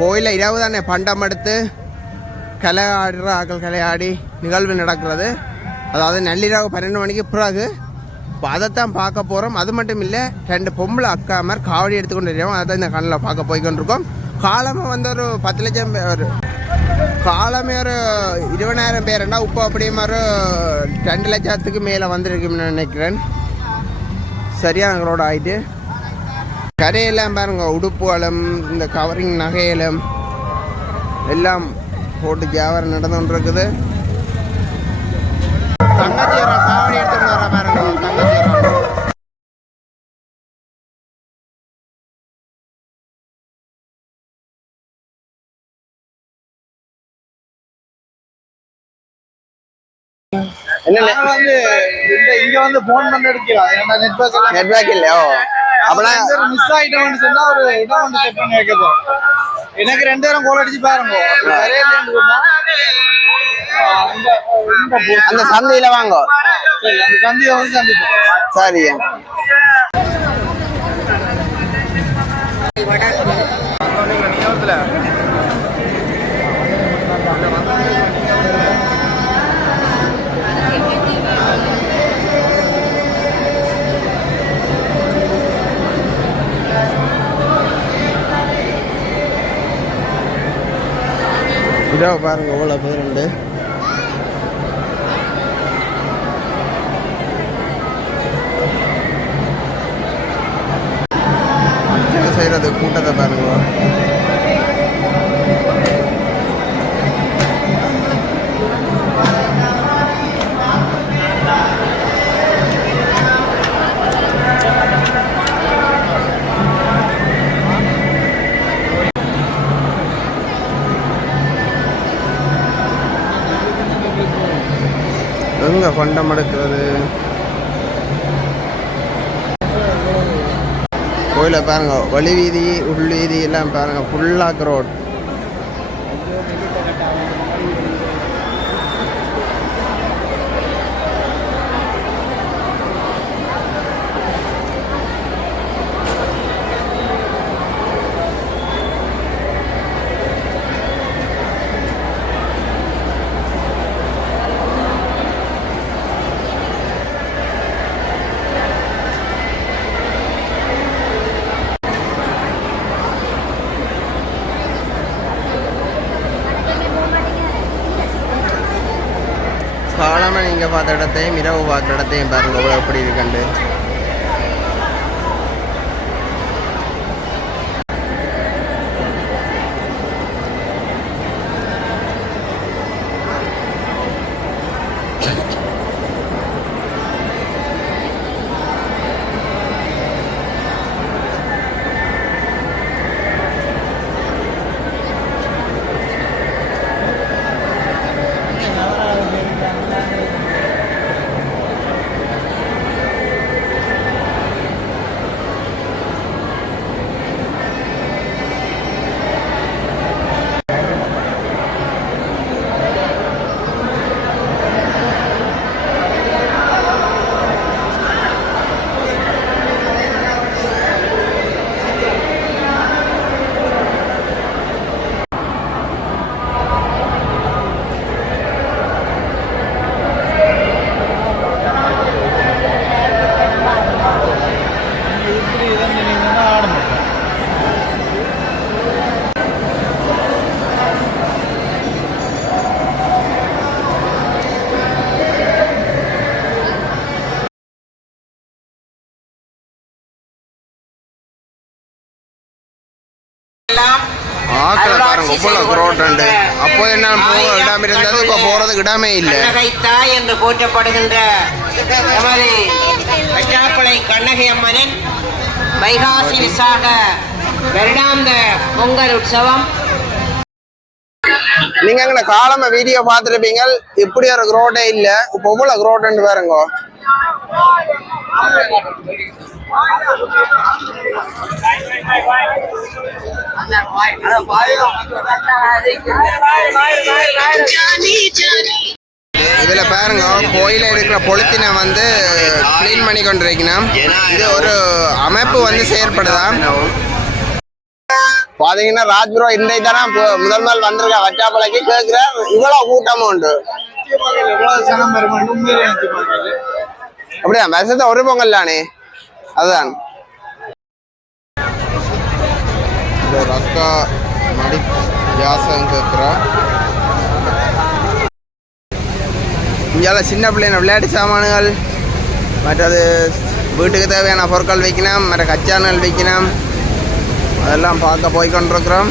கோயிலில் இரவு தானே பண்டம் எடுத்து கலை ஆடுற ஆக்கள் கலையாடி நிகழ்வு நடக்கிறது. அதாவது நள்ளிரவு பன்னெண்டு மணிக்கு பிறகு இப்போ அதைத்தான் பார்க்க போகிறோம் அது மட்டும் இல்லை ரெண்டு பொம்பளை அக்கா மாதிரி காவடி எடுத்துக்கொண்டு இருக்கோம் அதை இந்த கண்ணில் பார்க்க போய்கொண்டிருக்கோம். காலமாக வந்து ஒரு பத்து லட்சம் பேர் காலமே ஒரு இருபதாயிரம் பேருன்னா இப்போ அப்படியே மாதிரி ரெண்டு லட்சத்துக்கு மேலே வந்திருக்குன்னு நினைக்கிறேன். சரியான எங்களோட ஆகிட்டு கரையெல்லாம் பாருங்க உடுப்புகளும் இந்த கவரிங் நகைகளும் எல்லாம் போட்டு வியாபாரம் நடந்துட்டு இருக்குது தங்கச்சி ஒரு காவடி எடுத்துட்டு வர பாருங்க தங்கச்சி ஒரு என்ன நாங்க வந்து இந்த இங்க வந்து போன் பண்ண எடுக்கலாம் ஏன்னா நெட்வொர்க் எல்லாம் நெட்வொர்க் இல்லையோ அப்பனா மிஸ் ஆயிட்டோம்னு சொன்னா ஒரு இடம் வந்து செட் பண்ணி வைக்க போறோம் எனக்கு ரெண்டு பேரும் கோல் அடிச்சு பாருங்க. அந்த சந்தையில வாங்க. சரி அந்த சந்தியை வந்து சந்திப்போம். சரி இதோ பாருங்க எவ்வளோ பேர் உண்டு என்ன கூட்டத்தை பாருங்க. எங்க பண்டம் எடுக்கிறது? கோயிலை பாருங்க வழி வீதி உள் வீதி எல்லாம் பாருங்க ஃபுல்லாக ரோட் காலமாக நீங்கள் பார்த்த இடத்தையும் இரவு பார்க்குற இடத்தையும் பாருங்கள் எவ்வளோ எப்படி இருக்குண்டு உண்டு அப்போ என்ன போக இடம் இருந்தது இப்போ போகிறதுக்கு இடமே இல்லை. தாய் என்று போற்றப்படுகின்ற நமது கட்டாப்பளை கண்ணகை அம்மனின் வைகாசி விசாக வருடாந்த பொங்கல் உற்சவம். நீங்க எங்களை காலம வீடியோ பார்த்துருப்பீங்க. இப்படி ஒரு ரோடே இல்ல. இப்போ எவ்வளவு ரோடுன்னு பாருங்க. இதுல பாருங்க கோயில இருக்கிற பொலித்தினை வந்து க்ளீன் பண்ணி கொண்டிருக்கணும். இது ஒரு அமைப்பு வந்து செயற்படுதான் பாத்தீங்கன்னா ராஜ்புரோ இன்றைக்கு தானே முதல் நாள் வந்திருக்க வச்சாப்பளைக்கு கேட்கிற இவ்வளவு கூட்டமும் உண்டு. அப்படியா வருஷத்தை ஒரு பொங்கல் தானே? அதுதான். ஒரு அக்கா மடி வியாசம் கேட்குறா இங்கே சின்ன பிள்ளைங்க விளையாட்டு சாமான்கள் மற்றது வீட்டுக்கு தேவையான பொருட்கள் வைக்கணும் மற்ற கச்சான்கள் வைக்கணும். அதெல்லாம் பார்க்க போய் கொண்டிருக்கிறோம்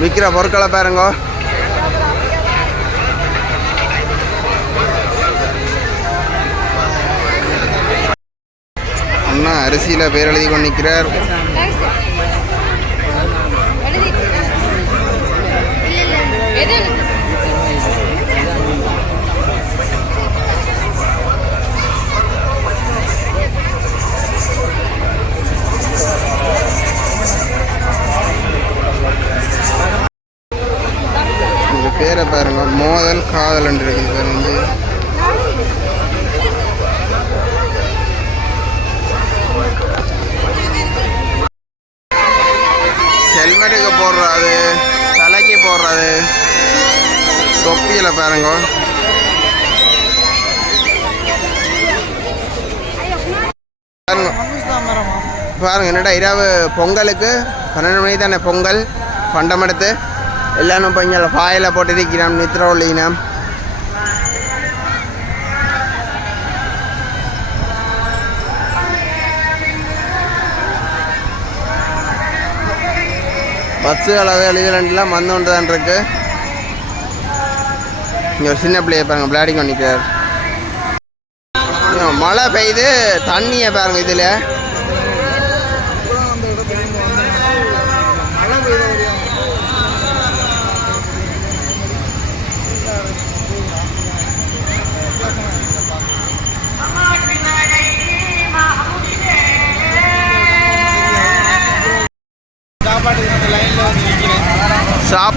விற்கிற பொருட்களை பாருங்க. அண்ணா அரிசியில் பேர் எழுதி கொண்டு நிற்கிறார் பேரை பாருங்க. மோதல் காதல் என்று இருக்குது வந்து ஹெல்மெட்டுக்கு போடுறாது தலைக்கு போடுறாது. தொப்பியில் பாருங்க. பாருங்க. பாருங்க என்னடா இரவு பொங்கலுக்கு? பன்னெண்டு மணி தானே பொங்கல்? பண்டம் எடுத்து? எல்லாரும் இப்போ இங்கே போட்டு போட்டிருக்கிறோம் நித்ரோலினம் பஸ்ஸு அல்லது எழுதலாம் வந்து ஒன்று தான் இருக்கு இங்கே ஒரு சின்ன பிள்ளைய பாருங்கள் விளையாடி கொண்டிருக்கார் மழை பெய்யுது தண்ணியை பாருங்கள் இதில்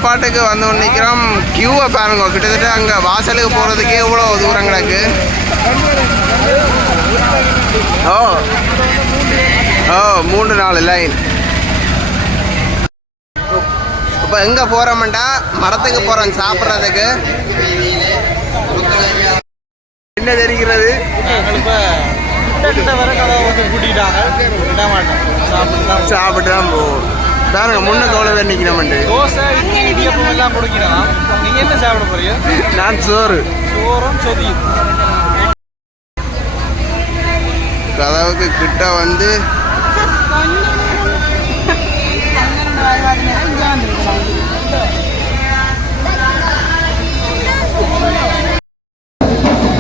சாப்பாட்டுக்கு வந்து நிற்கிறோம் கியூவை பாருங்க. கிட்டத்தட்ட அங்கே வாசலுக்கு போகிறதுக்கே இவ்வளோ தூரம் கிடக்கு. ஓ. ஓ மூன்று நாலு லைன் இப்போ எங்கே போகிறோம்டா மரத்துக்கு போகிறோம் சாப்பிட்றதுக்கு. என்ன தெரிகிறது? சாப்பிட்டு தான் போவோம் பாருங்க முன்னுக்கு எவ்வளோ பேர் நிற்கிறோம்ண்டு தோசை இடியப்பம் எல்லாம் கொடுக்கிறான்? நீங்க என்ன சாப்பிட போறீங்க? நான் சோறு. சோறும் சொதியும். கதவுக்கு கிட்ட வந்து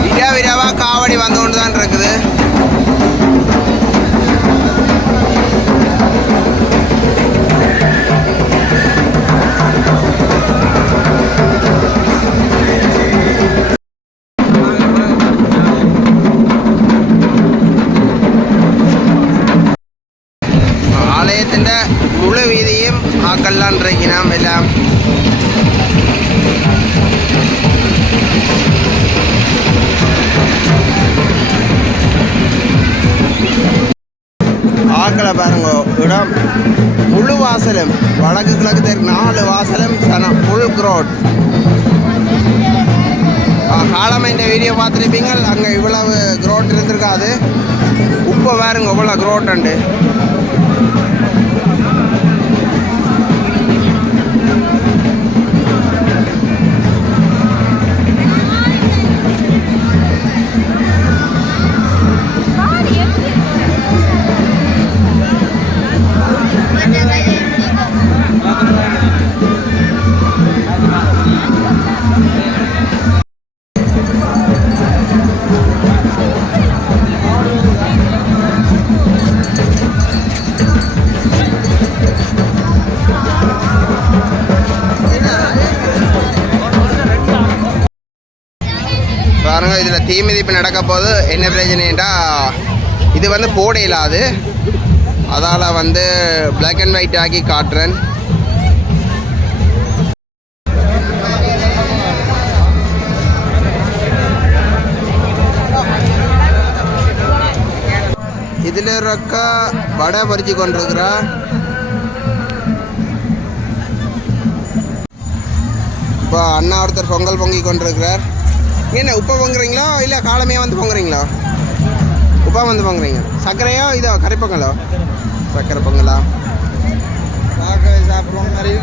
விரா விராவா காவடி வந்து கொண்டு தான் இருக்குது. ஆக்களை பாருங்க. இடம் முழு வாசலும் வடக்கு கிழக்கு தெற்கு நாலு வாசலும் சனம் ஃபுல் க்ரோட் காலமாக இந்த வீடியோ பார்த்துருப்பீங்க. அங்கே இவ்வளவு க்ரோட் இருந்திருக்காது. இப்போ பாருங்க இவ்வளோ க்ரோட் உண்டு. தீ மிதிப்பு நடக்க போது என்ன பிரச்சனைடா இது வந்து போட இல்லாது அதால் வந்து பிளாக் அண்ட் ஒயிட் ஆக்கி காட்டுறேன். இதில் இருக்க வடை பறிச்சு கொண்டிருக்கிறா. இப்போ அண்ணா ஒருத்தர் பொங்கல் பொங்கி கொண்டிருக்கிறார். என்ன உப்பை பொங்குறீங்களோ? இல்லை காலமையாக வந்து பொங்குறீங்களோ? உப்பா வந்து பொங்குறீங்க. சர்க்கரையோ இதோ கறி பொங்கலோ சர்க்கரை பொங்கலா? சாப்பிடுவோம் நிறைய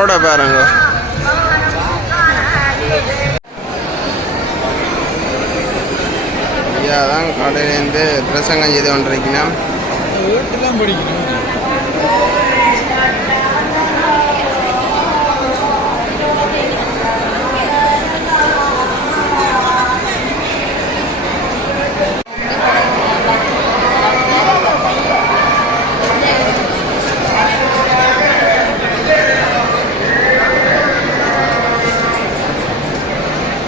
க்ரௌடை பாருங்க. ஐயா தான் கடையிலேருந்து பிரசங்கம் செய்து கொண்டிருக்கீங்கன்னா